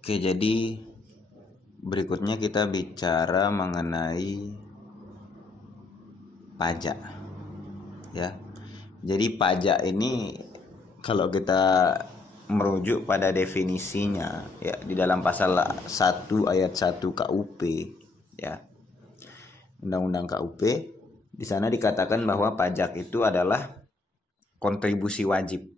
Oke, jadi berikutnya kita bicara mengenai pajak, ya. Jadi pajak ini kalau kita merujuk pada definisinya, ya, di dalam pasal 1 ayat 1 KUP, ya. Undang-Undang KUP, di sana dikatakan bahwa pajak itu adalah kontribusi wajib,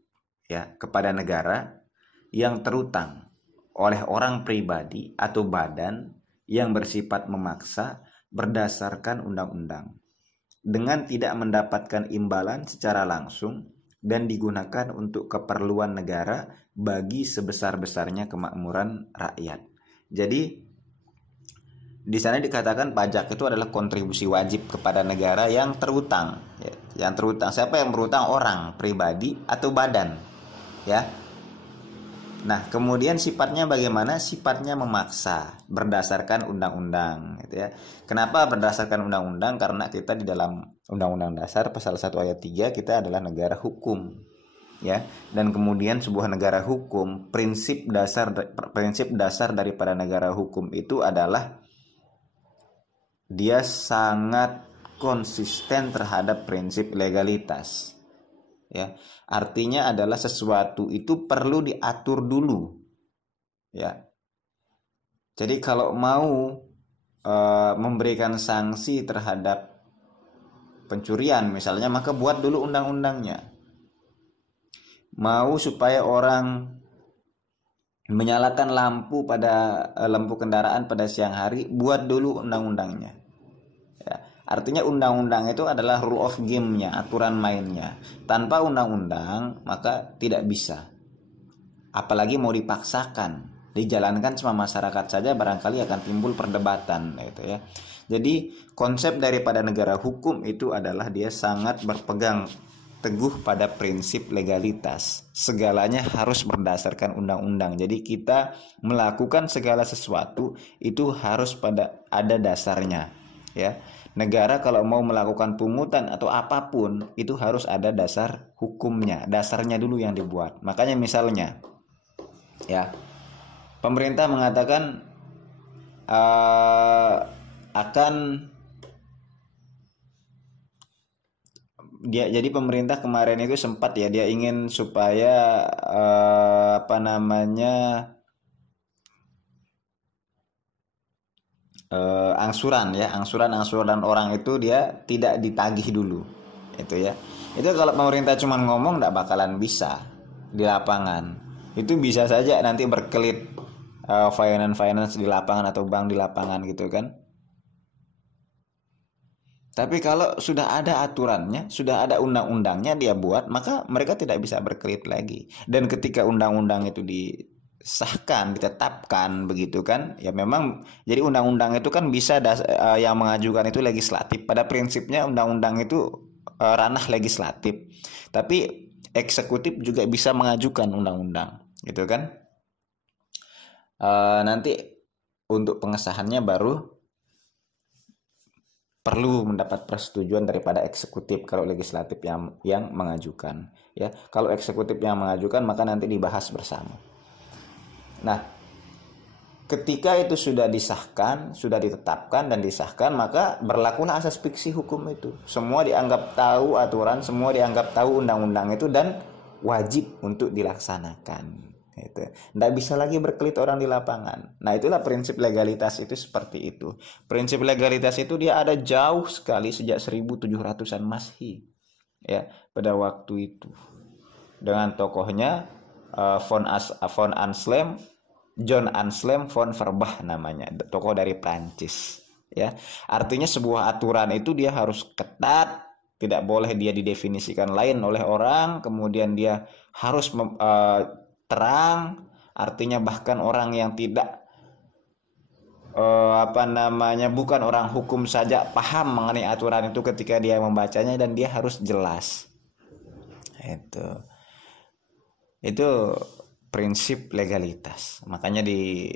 ya, kepada negara yang terutang oleh orang pribadi atau badan yang bersifat memaksa berdasarkan undang-undang dengan tidak mendapatkan imbalan secara langsung dan digunakan untuk keperluan negara bagi sebesar-besarnya kemakmuran rakyat. Jadi di sana dikatakan pajak itu adalah kontribusi wajib kepada negara yang terutang, ya. Yang terutang, siapa yang berutang? Orang pribadi atau badan, ya. Nah, kemudian sifatnya bagaimana? Sifatnya memaksa berdasarkan undang-undang, gitu ya. Kenapa berdasarkan undang-undang? Karena kita di dalam Undang-Undang Dasar pasal 1 ayat 3 kita adalah negara hukum, ya. Dan kemudian sebuah negara hukum, prinsip dasar daripada negara hukum itu adalah dia sangat konsisten terhadap prinsip legalitas, ya. Artinya adalah sesuatu itu perlu diatur dulu, ya. Jadi kalau mau memberikan sanksi terhadap pencurian misalnya, maka buat dulu undang-undangnya. Mau supaya orang menyalakan lampu kendaraan pada siang hari, buat dulu undang-undangnya. Ya, artinya undang-undang itu adalah rule of game-nya, aturan mainnya. Tanpa undang-undang maka tidak bisa. Apalagi mau dipaksakan, dijalankan sama masyarakat saja barangkali akan timbul perdebatan, gitu ya. Jadi konsep daripada negara hukum itu adalah dia sangat berpegang teguh pada prinsip legalitas. Segalanya harus berdasarkan undang-undang. Jadi kita melakukan segala sesuatu itu harus ada dasarnya, ya. Negara kalau mau melakukan pungutan atau apapun itu harus ada dasar hukumnya, dasarnya dulu yang dibuat. Makanya misalnya, ya, pemerintah mengatakan akan jadi pemerintah kemarin itu sempat, ya, dia ingin supaya apa namanya angsuran orang itu dia tidak ditagih dulu, itu ya. Itu kalau pemerintah cuma ngomong nggak bakalan bisa di lapangan. Itu bisa saja nanti berkelit finance di lapangan atau bank di lapangan, gitu kan. Tapi kalau sudah ada aturannya, sudah ada undang-undangnya dia buat, maka mereka tidak bisa berkelit lagi. Dan ketika undang-undang itu disahkan, ditetapkan, begitu kan, ya memang jadi undang-undang itu kan bisa yang mengajukan itu legislatif. Pada prinsipnya undang-undang itu ranah legislatif. Tapi eksekutif juga bisa mengajukan undang-undang, gitu kan. Nanti untuk pengesahannya baru perlu mendapat persetujuan daripada eksekutif kalau legislatif yang mengajukan, ya. Kalau eksekutif yang mengajukan maka nanti dibahas bersama. Nah, ketika itu sudah disahkan, sudah ditetapkan dan disahkan, maka berlakulah asas fiksi hukum itu. Semua dianggap tahu aturan, semua dianggap tahu undang-undang itu dan wajib untuk dilaksanakan. Itu nggak bisa lagi berkelit orang di lapangan. Nah, itulah prinsip legalitas itu seperti itu. Prinsip legalitas itu dia ada jauh sekali sejak 1700-an Masehi, ya, pada waktu itu dengan tokohnya von Anselm, John Anselm von Verbach namanya, tokoh dari Prancis, ya. Artinya sebuah aturan itu dia harus ketat, tidak boleh dia didefinisikan lain oleh orang, kemudian dia harus terang, artinya bahkan orang yang tidak bukan orang hukum saja paham mengenai aturan itu ketika dia membacanya, dan dia harus jelas. Itu prinsip legalitas. Makanya di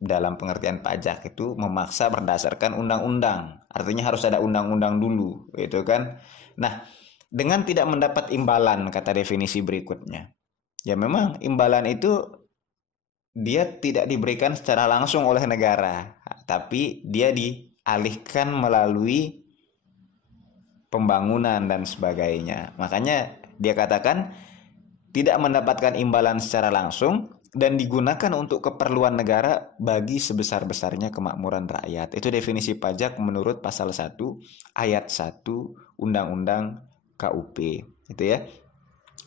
dalam pengertian pajak itu memaksa berdasarkan undang-undang. Artinya harus ada undang-undang dulu, gitu kan. Nah, dengan tidak mendapat imbalan, kata definisi berikutnya. Ya memang imbalan itu dia tidak diberikan secara langsung oleh negara, tapi dia dialihkan melalui pembangunan dan sebagainya. Makanya dia katakan tidak mendapatkan imbalan secara langsung dan digunakan untuk keperluan negara bagi sebesar-besarnya kemakmuran rakyat. Itu definisi pajak menurut pasal 1 ayat 1 Undang-Undang KUP. Itu ya.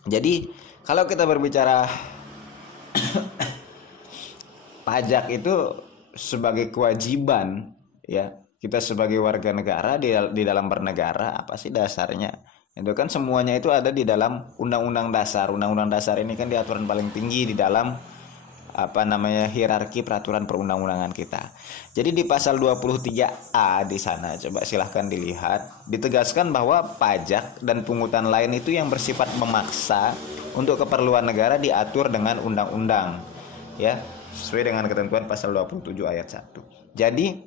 Jadi kalau kita berbicara pajak itu sebagai kewajiban, ya, kita sebagai warga negara di dalam bernegara, apa sih dasarnya? Itu kan semuanya itu ada di dalam Undang-Undang Dasar. Undang-Undang Dasar ini kan di aturan paling tinggi di dalam hierarki peraturan perundang-undangan kita. Jadi di pasal 23A di sana, coba silahkan dilihat, ditegaskan bahwa pajak dan pungutan lain itu yang bersifat memaksa untuk keperluan negara diatur dengan undang-undang, ya, sesuai dengan ketentuan pasal 27 ayat 1. Jadi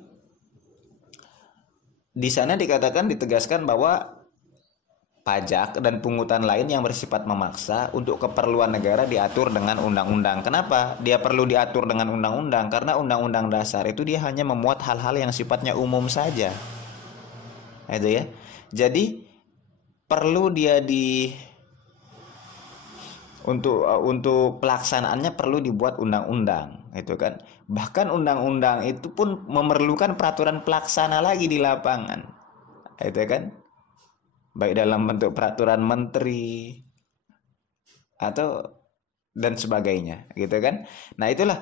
di sana dikatakan, ditegaskan bahwa pajak dan pungutan lain yang bersifat memaksa untuk keperluan negara diatur dengan undang-undang. Kenapa dia perlu diatur dengan undang-undang? Karena undang-undang dasar itu dia hanya memuat hal-hal yang sifatnya umum saja. Itu ya. Jadi perlu dia untuk pelaksanaannya perlu dibuat undang-undang, itu kan. Bahkan undang-undang itu pun memerlukan peraturan pelaksana lagi di lapangan. Itu kan. Baik dalam bentuk peraturan menteri atau dan sebagainya, gitu kan. Nah itulah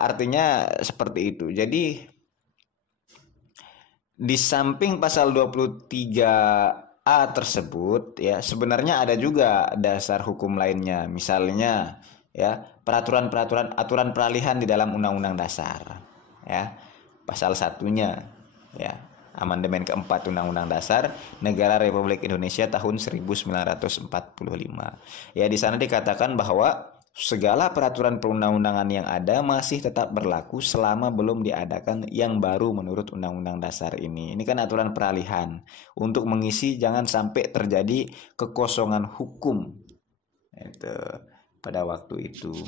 artinya seperti itu. Jadi di samping pasal 23A tersebut, ya, sebenarnya ada juga dasar hukum lainnya. Misalnya, ya, peraturan-peraturan aturan peralihan di dalam Undang-Undang Dasar, ya, pasal 1-nya, ya, Amandemen keempat Undang-Undang Dasar Negara Republik Indonesia tahun 1945. Ya, di sana dikatakan bahwa segala peraturan perundang-undangan yang ada masih tetap berlaku selama belum diadakan yang baru menurut Undang-Undang Dasar ini. Ini kan aturan peralihan untuk mengisi jangan sampai terjadi kekosongan hukum itu pada waktu itu.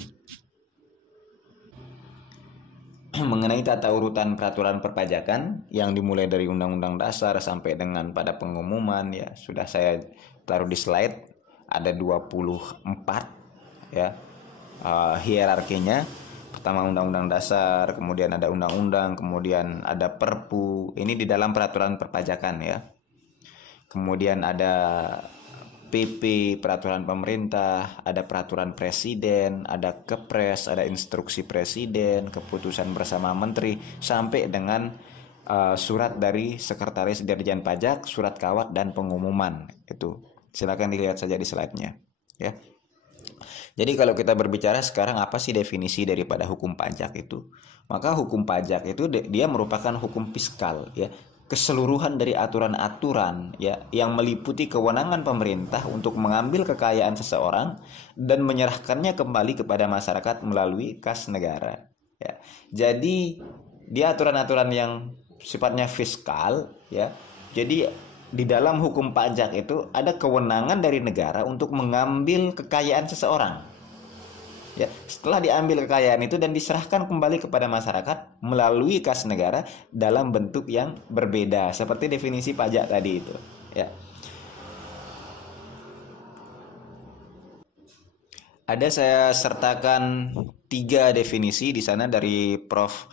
Mengenai tata urutan peraturan perpajakan yang dimulai dari Undang-Undang Dasar sampai dengan pada pengumuman, ya, sudah saya taruh di slide, ada 24, ya, hierarkinya. Pertama Undang-Undang Dasar, kemudian ada undang-undang, kemudian ada Perpu. Ini di dalam peraturan perpajakan, ya. Kemudian ada PP, peraturan pemerintah, ada peraturan presiden, ada kepres, ada instruksi presiden, keputusan bersama menteri, sampai dengan surat dari sekretaris Dirjen Pajak, surat kawat dan pengumuman. Itu silakan dilihat saja di slide-nya, ya. Jadi kalau kita berbicara sekarang apa sih definisi daripada hukum pajak itu? Maka hukum pajak itu dia merupakan hukum fiskal, ya. Keseluruhan dari aturan-aturan, ya, yang meliputi kewenangan pemerintah untuk mengambil kekayaan seseorang dan menyerahkannya kembali kepada masyarakat melalui kas negara, ya. Jadi dia aturan-aturan yang sifatnya fiskal, ya. Jadi di dalam hukum pajak itu ada kewenangan dari negara untuk mengambil kekayaan seseorang, ya. Setelah diambil kekayaan itu dan diserahkan kembali kepada masyarakat melalui kas negara dalam bentuk yang berbeda, seperti definisi pajak tadi itu, ya. Ada saya sertakan 3 definisi di sana dari Prof.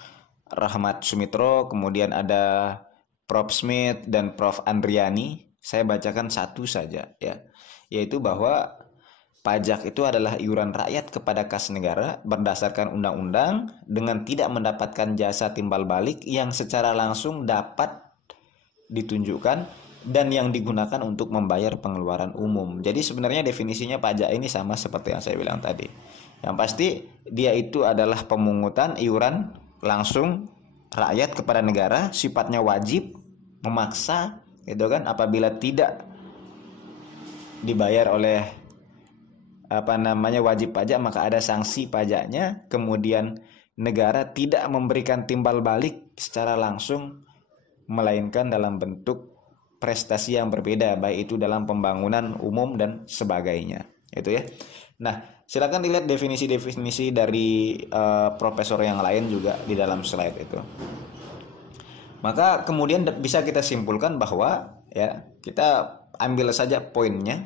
Rahmat Sumitro, kemudian ada Prof. Smith dan Prof. Andriani. Saya bacakan satu saja, ya, yaitu bahwa pajak itu adalah iuran rakyat kepada kas negara berdasarkan undang-undang dengan tidak mendapatkan jasa timbal balik yang secara langsung dapat ditunjukkan dan yang digunakan untuk membayar pengeluaran umum. Jadi sebenarnya definisinya pajak ini sama seperti yang saya bilang tadi. Yang pasti dia itu adalah pemungutan iuran langsung rakyat kepada negara, sifatnya wajib, memaksa, itu kan. Apabila tidak dibayar oleh wajib pajak, maka ada sanksi pajaknya. Kemudian negara tidak memberikan timbal balik secara langsung, melainkan dalam bentuk prestasi yang berbeda, baik itu dalam pembangunan umum dan sebagainya, itu ya. Nah, Silakan dilihat definisi-definisi dari profesor yang lain juga di dalam slide itu. Maka kemudian bisa kita simpulkan bahwa ya, kita ambil saja poinnya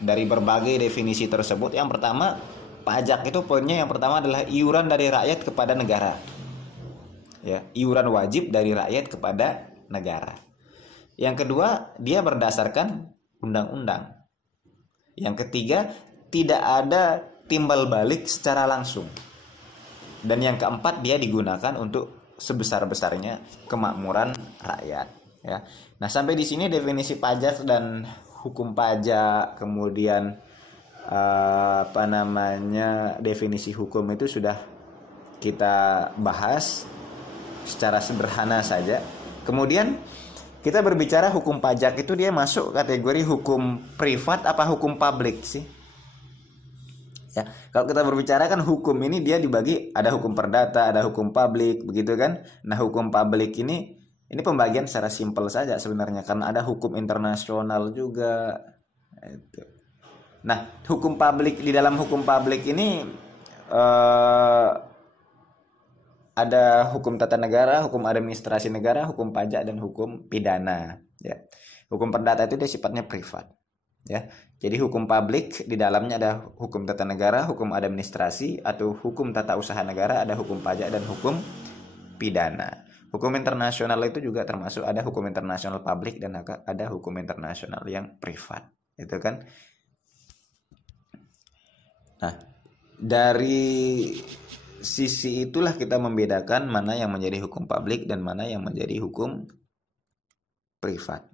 dari berbagai definisi tersebut. Yang pertama, pajak itu poinnya yang pertama adalah iuran dari rakyat kepada negara. Ya, iuran wajib dari rakyat kepada negara. Yang kedua, dia berdasarkan undang-undang. Yang ketiga, tidak ada timbal balik secara langsung. Dan yang keempat, dia digunakan untuk sebesar-besarnya kemakmuran rakyat, ya. Nah, sampai di sini definisi pajak dan hukum pajak, kemudian definisi hukum itu sudah kita bahas secara sederhana saja. Kemudian kita berbicara hukum pajak itu dia masuk kategori hukum privat apa hukum publik sih? Ya, kalau kita berbicara kan hukum ini dia dibagi, ada hukum perdata, ada hukum publik, begitu kan? Nah, hukum publik ini pembagian secara simpel saja sebenarnya, karena ada hukum internasional juga. Nah, hukum publik, di dalam hukum publik ini ada hukum tata negara, hukum administrasi negara, hukum pajak, dan hukum pidana. Ya, hukum perdata itu dia sifatnya privat. Ya, jadi hukum publik di dalamnya ada hukum tata negara, hukum administrasi atau hukum tata usaha negara, ada hukum pajak dan hukum pidana. Hukum internasional itu juga termasuk, ada hukum internasional publik dan ada hukum internasional yang privat, itu kan. Nah, dari sisi itulah kita membedakan mana yang menjadi hukum publik dan mana yang menjadi hukum privat.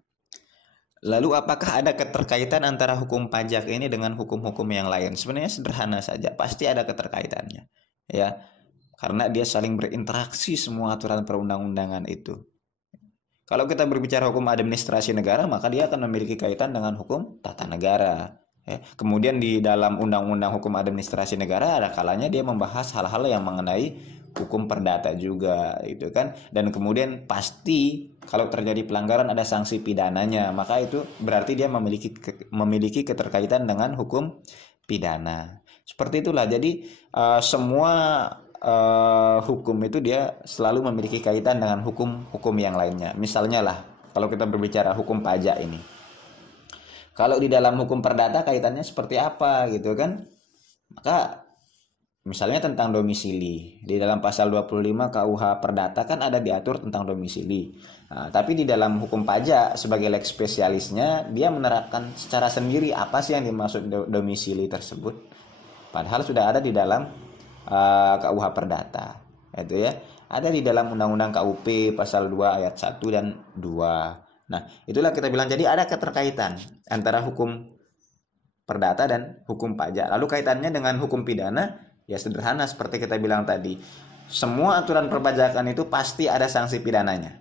Lalu apakah ada keterkaitan antara hukum pajak ini dengan hukum-hukum yang lain? Sebenarnya sederhana saja, pasti ada keterkaitannya, ya, karena dia saling berinteraksi semua aturan perundang-undangan itu. Kalau kita berbicara hukum administrasi negara, maka dia akan memiliki kaitan dengan hukum tata negara. Ya. Kemudian di dalam undang-undang hukum administrasi negara ada kalanya dia membahas hal-hal yang mengenai hukum perdata juga, itu kan. Dan kemudian pasti kalau terjadi pelanggaran ada sanksi pidananya, maka itu berarti dia memiliki keterkaitan dengan hukum pidana. Seperti itulah. Jadi semua hukum itu dia selalu memiliki kaitan dengan hukum-hukum yang lainnya. Misalnya lah, kalau kita berbicara hukum pajak ini, kalau di dalam hukum perdata kaitannya seperti apa gitu kan? Maka misalnya tentang domisili. Di dalam pasal 25 KUH Perdata kan ada diatur tentang domisili. Nah, tapi di dalam hukum pajak sebagai lex spesialisnya dia menerapkan secara sendiri apa sih yang dimaksud domisili tersebut. Padahal sudah ada di dalam KUH Perdata. Itu ya. Ada di dalam Undang-Undang KUP pasal 2 ayat 1 dan 2. Nah, itulah kita bilang jadi ada keterkaitan antara hukum perdata dan hukum pajak. Lalu kaitannya dengan hukum pidana ya sederhana seperti kita bilang tadi. Semua aturan perpajakan itu pasti ada sanksi pidananya.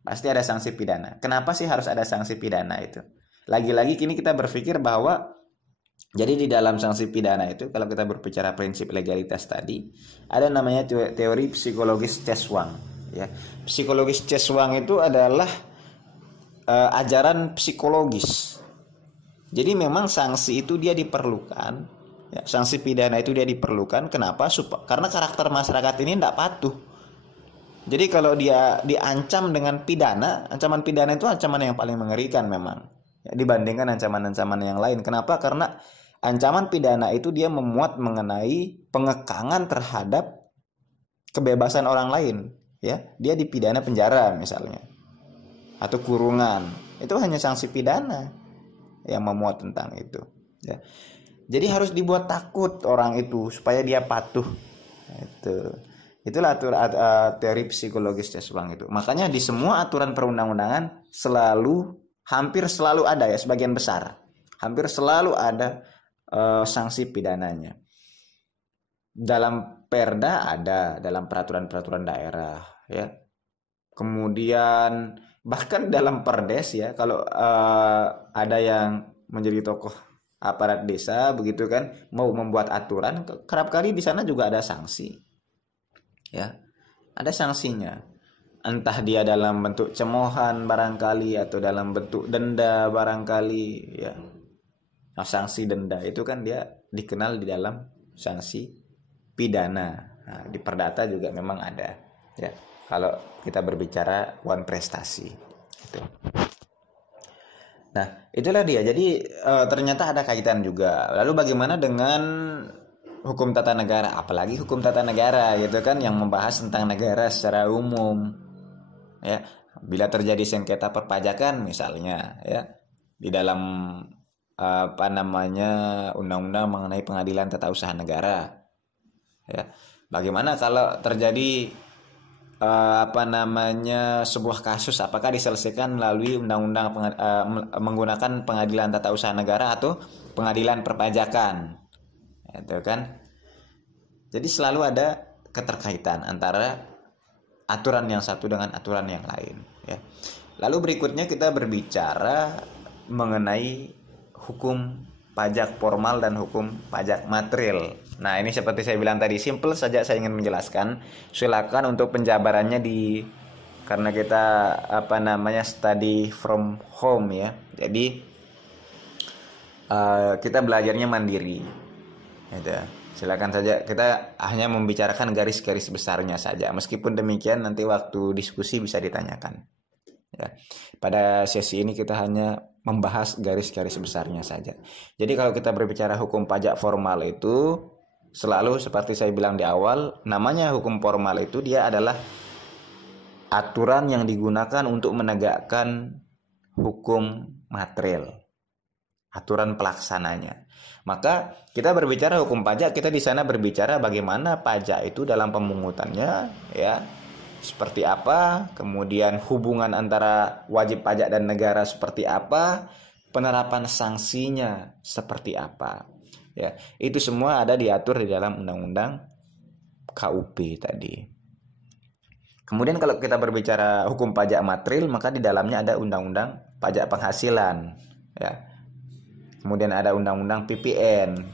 Pasti ada sanksi pidana. Kenapa sih harus ada sanksi pidana itu? Lagi-lagi kini kita berpikir bahwa jadi di dalam sanksi pidana itu kalau kita berbicara prinsip legalitas tadi, ada namanya teori psikologis Cheswang, ya. Psikologis Cheswang itu adalah ajaran psikologis. Jadi memang sanksi itu dia diperlukan, ya, sanksi pidana itu dia diperlukan. Kenapa? Karena karakter masyarakat ini tidak patuh. Jadi kalau dia diancam dengan pidana, ancaman pidana itu ancaman yang paling mengerikan memang, ya, dibandingkan ancaman-ancaman yang lain. Kenapa? Karena ancaman pidana itu dia memuat mengenai pengekangan terhadap kebebasan orang lain, ya. Dia dipidana penjara misalnya, atau kurungan, itu hanya sanksi pidana yang memuat tentang itu, ya. Jadi harus dibuat takut orang itu supaya dia patuh. Itulah teori psikologis Cheswang itu. Makanya di semua aturan perundang-undangan hampir selalu ada, ya, sebagian besar hampir selalu ada sanksi pidananya. Dalam Perda ada, dalam peraturan-peraturan daerah, ya. Kemudian bahkan dalam Perdes, ya, kalau ada yang menjadi tokoh aparat desa begitu kan, mau membuat aturan, kerap kali di sana juga ada sanksi, ya, ada sanksinya, entah dia dalam bentuk cemohan barangkali atau dalam bentuk denda barangkali, ya. Nah, sanksi denda itu kan dia dikenal di dalam sanksi pidana. Nah, di perdata juga memang ada ya. Kalau kita berbicara uang prestasi itu. Nah, itulah dia. Jadi ternyata ada kaitan juga. Lalu bagaimana dengan hukum tata negara? Apalagi hukum tata negara gitu kan yang membahas tentang negara secara umum. Ya, bila terjadi sengketa perpajakan misalnya ya di dalam apa namanya undang-undang mengenai pengadilan tata usaha negara. Ya. Bagaimana kalau terjadi apa namanya sebuah kasus, apakah diselesaikan melalui undang-undang menggunakan pengadilan tata usaha negara atau pengadilan perpajakan, itu kan? Jadi selalu ada keterkaitan antara aturan yang satu dengan aturan yang lain ya. Lalu berikutnya kita berbicara mengenai hukum pajak formal dan hukum pajak material. Nah, ini seperti saya bilang tadi, simple saja saya ingin menjelaskan. Silakan untuk penjabarannya karena kita apa namanya study from home ya. Jadi kita belajarnya mandiri. Gitu. Silakan saja, kita hanya membicarakan garis-garis besarnya saja. Meskipun demikian nanti waktu diskusi bisa ditanyakan. Ya. Pada sesi ini kita hanya membahas garis-garis besarnya saja. Jadi kalau kita berbicara hukum pajak formal itu selalu seperti saya bilang di awal, namanya hukum formal itu dia adalah aturan yang digunakan untuk menegakkan hukum material, aturan pelaksananya. Maka kita berbicara hukum pajak, kita di sana berbicara bagaimana pajak itu dalam pemungutannya ya seperti apa, kemudian hubungan antara wajib pajak dan negara seperti apa, penerapan sanksinya seperti apa. Ya, itu semua ada diatur di dalam undang-undang KUP tadi. Kemudian kalau kita berbicara hukum pajak material, maka di dalamnya ada undang-undang pajak penghasilan, ya. Kemudian ada undang-undang PPN,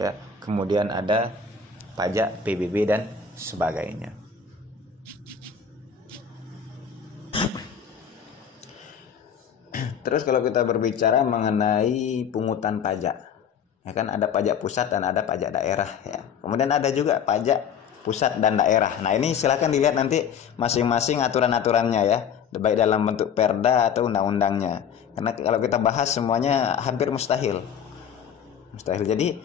ya. Kemudian ada pajak PBB dan sebagainya. Terus kalau kita berbicara mengenai pungutan pajak, ya kan ada pajak pusat dan ada pajak daerah ya. Kemudian ada juga pajak pusat dan daerah. Nah, ini silakan dilihat nanti masing-masing aturan-aturannya ya, baik dalam bentuk perda atau undang-undangnya. Karena kalau kita bahas semuanya hampir mustahil. Mustahil. Jadi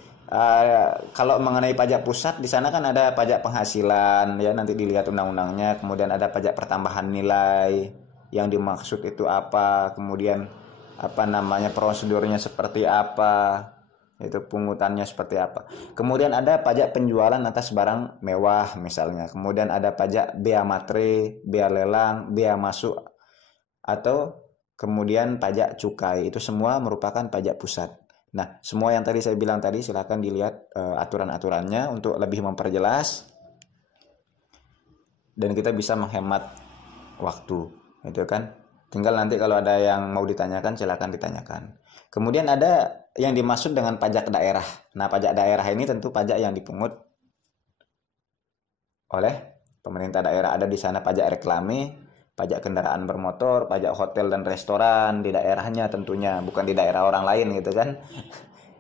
kalau mengenai pajak pusat di sana kan ada pajak penghasilan ya, nanti dilihat undang-undangnya. Kemudian ada pajak pertambahan nilai, yang dimaksud itu apa, kemudian apa namanya prosedurnya seperti apa, itu pungutannya seperti apa. Kemudian ada pajak penjualan atas barang mewah misalnya. Kemudian ada pajak bea matre, bea lelang, bea masuk, atau kemudian pajak cukai. Itu semua merupakan pajak pusat. Nah, semua yang tadi saya bilang tadi silakan dilihat aturan-aturannya untuk lebih memperjelas dan kita bisa menghemat waktu. Itu kan, tinggal nanti kalau ada yang mau ditanyakan silakan ditanyakan. Kemudian ada yang dimaksud dengan pajak daerah. Nah, pajak daerah ini tentu pajak yang dipungut oleh pemerintah daerah. Ada di sana pajak reklame, pajak kendaraan bermotor, pajak hotel dan restoran di daerahnya tentunya, bukan di daerah orang lain gitu kan.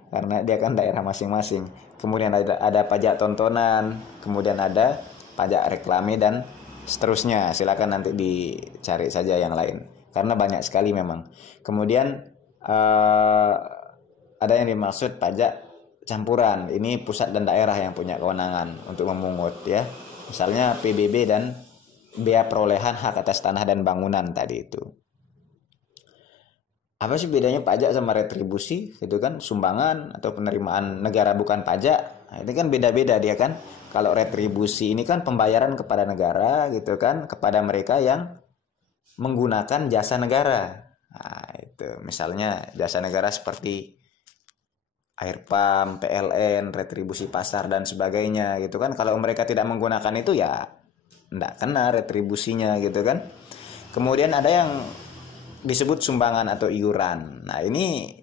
Karena dia kan daerah masing-masing. Kemudian ada pajak tontonan, kemudian ada pajak reklame dan seterusnya. Silakan nanti dicari saja yang lain karena banyak sekali memang. Kemudian ada yang dimaksud pajak campuran. Ini pusat dan daerah yang punya kewenangan untuk memungut ya. Misalnya PBB dan bea perolehan hak atas tanah dan bangunan tadi itu. Apa sih bedanya pajak sama retribusi? Itu kan sumbangan atau penerimaan negara bukan pajak. Nah, ini kan beda-beda dia kan. Kalau retribusi ini kan pembayaran kepada negara gitu kan, kepada mereka yang menggunakan jasa negara. Nah, itu misalnya jasa negara seperti air pump, PLN, retribusi pasar dan sebagainya gitu kan. Kalau mereka tidak menggunakan itu ya enggak kena retribusinya gitu kan. Kemudian ada yang disebut sumbangan atau iuran. Nah, ini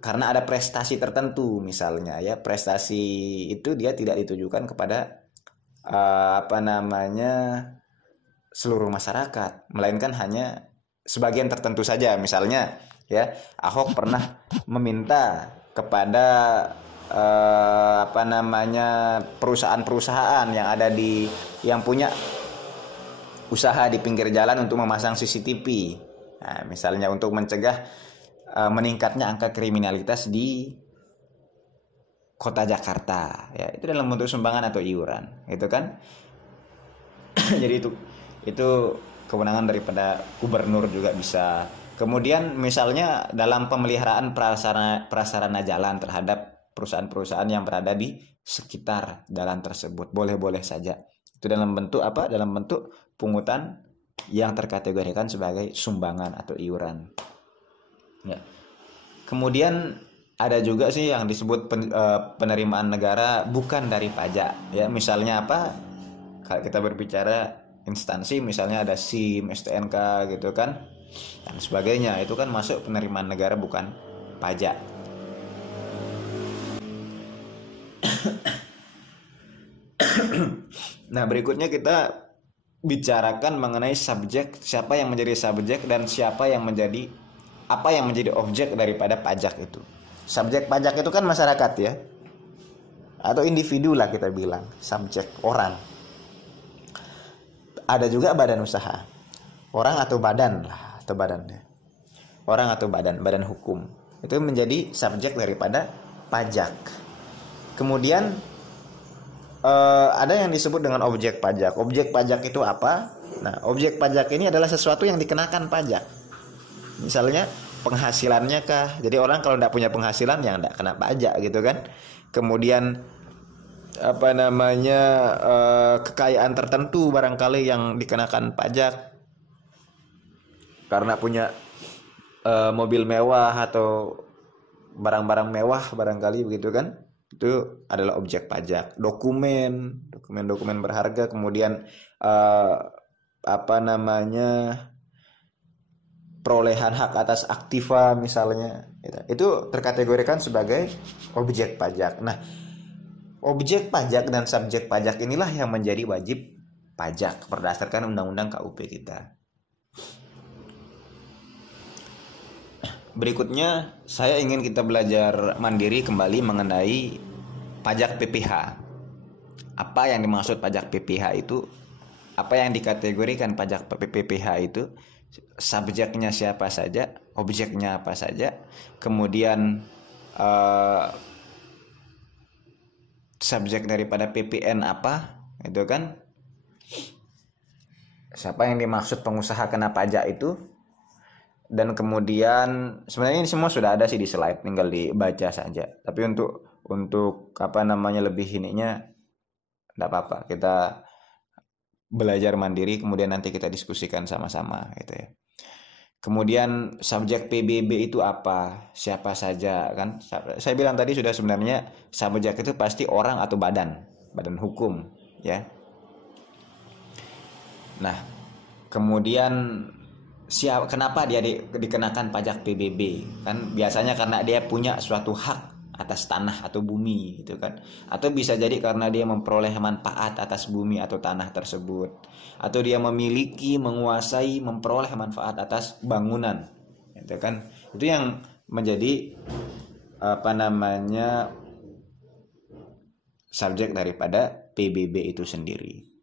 karena ada prestasi tertentu misalnya ya, prestasi itu dia tidak ditujukan kepada apa namanya seluruh masyarakat, melainkan hanya sebagian tertentu saja. Misalnya ya, Ahok pernah meminta kepada apa namanya perusahaan-perusahaan yang ada yang punya usaha di pinggir jalan untuk memasang CCTV. Nah, misalnya untuk mencegah meningkatnya angka kriminalitas di kota Jakarta, ya itu dalam bentuk sumbangan atau iuran, gitu kan? Jadi itu kewenangan daripada gubernur juga bisa. Kemudian misalnya dalam pemeliharaan prasarana jalan terhadap perusahaan-perusahaan yang berada di sekitar jalan tersebut, boleh-boleh saja. Itu dalam bentuk apa? Dalam bentuk pungutan yang terkategorikan sebagai sumbangan atau iuran. Ya. Kemudian ada juga sih yang disebut penerimaan negara bukan dari pajak. Ya, misalnya apa? Kalau kita berbicara instansi, misalnya ada SIM, STNK gitu kan, dan sebagainya, itu kan masuk penerimaan negara bukan pajak. Nah, berikutnya kita bicarakan mengenai subjek, siapa yang menjadi subjek dan siapa yang menjadi apa yang menjadi objek daripada pajak itu. Subjek pajak itu kan masyarakat ya, atau individu lah kita bilang, subjek orang. Ada juga badan usaha, orang atau badan lah, atau badan ya. Orang atau badan hukum itu menjadi subjek daripada pajak. Kemudian ada yang disebut dengan objek pajak. Objek pajak itu apa? Nah, objek pajak ini adalah sesuatu yang dikenakan pajak. Misalnya penghasilannya kah? Jadi orang kalau tidak punya penghasilan ya tidak kena pajak gitu kan. Kemudian apa namanya kekayaan tertentu barangkali yang dikenakan pajak karena punya mobil mewah atau barang-barang mewah barangkali begitu kan. Itu adalah objek pajak. Dokumen berharga, kemudian apa namanya perolehan hak atas aktiva misalnya, itu terkategorikan sebagai objek pajak. Nah, objek pajak dan subjek pajak inilah yang menjadi wajib pajak berdasarkan undang-undang KUP kita. Berikutnya saya ingin kita belajar mandiri kembali mengenai pajak PPh. Apa yang dimaksud pajak PPh itu? Apa yang dikategorikan pajak PPh itu? Subjeknya siapa saja, objeknya apa saja, kemudian subjek daripada PPN apa, itu kan? Siapa yang dimaksud pengusaha kena pajak itu? Dan kemudian sebenarnya ini semua sudah ada sih di slide, tinggal dibaca saja. Tapi untuk apa namanya lebih ininya, tidak apa-apa, kita belajar mandiri, kemudian nanti kita diskusikan sama-sama gitu ya. Kemudian subjek PBB itu apa? Siapa saja kan? Saya bilang tadi sudah, sebenarnya subjek itu pasti orang atau badan hukum ya. Nah, kemudian kenapa dia dikenakan pajak PBB? Kan biasanya karena dia punya suatu hak atas tanah atau bumi gitu kan, atau bisa jadi karena dia memperoleh manfaat atas bumi atau tanah tersebut, atau dia memiliki, menguasai, memperoleh manfaat atas bangunan gitu kan. Itu yang menjadi apa namanya subjek daripada PBB itu sendiri.